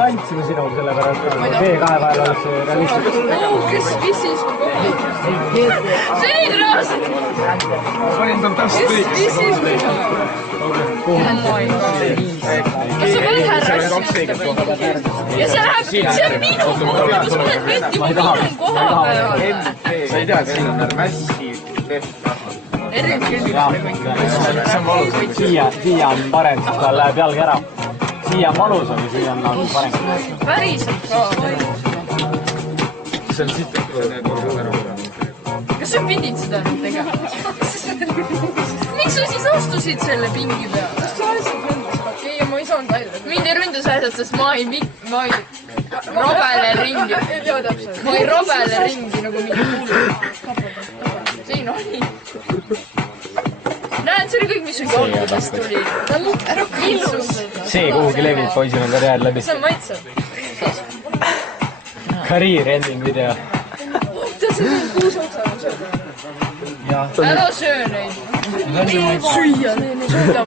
tantsima sinul selle pärast, B2 vahel oleks realistlik. Kes siis kui kohe? See oli raasik! Panin tal täpselt kõik. Kes siis kui kohe? Kas sa paned härra ja see läheb, see on minu koha, kas sa paned vetti minu koha peale? Sa ei tea, et siin on mässi Siia on parem, siis tal läheb jalg ära. Siia on valusam ja siia on parem. Päriselt ka. see on siit, kas sa pidid seda nüüd tegema? Miks sa siis astusid selle pingi peale? Okei, ma ei saanud välja. Mind ei ründas asjad, sest ma ei robele ringi. Ma ei robele ringi nagu mingi kuulud. Siin oli. Näed, see oli kõik, mis sul joonudest tuli. Ära ilus. See kuhugi levib, poisil on karjäär läbi. See on maitsev. Career ending video. Oota, see on 6 otsa. Ära söö neid. Süüa, neid.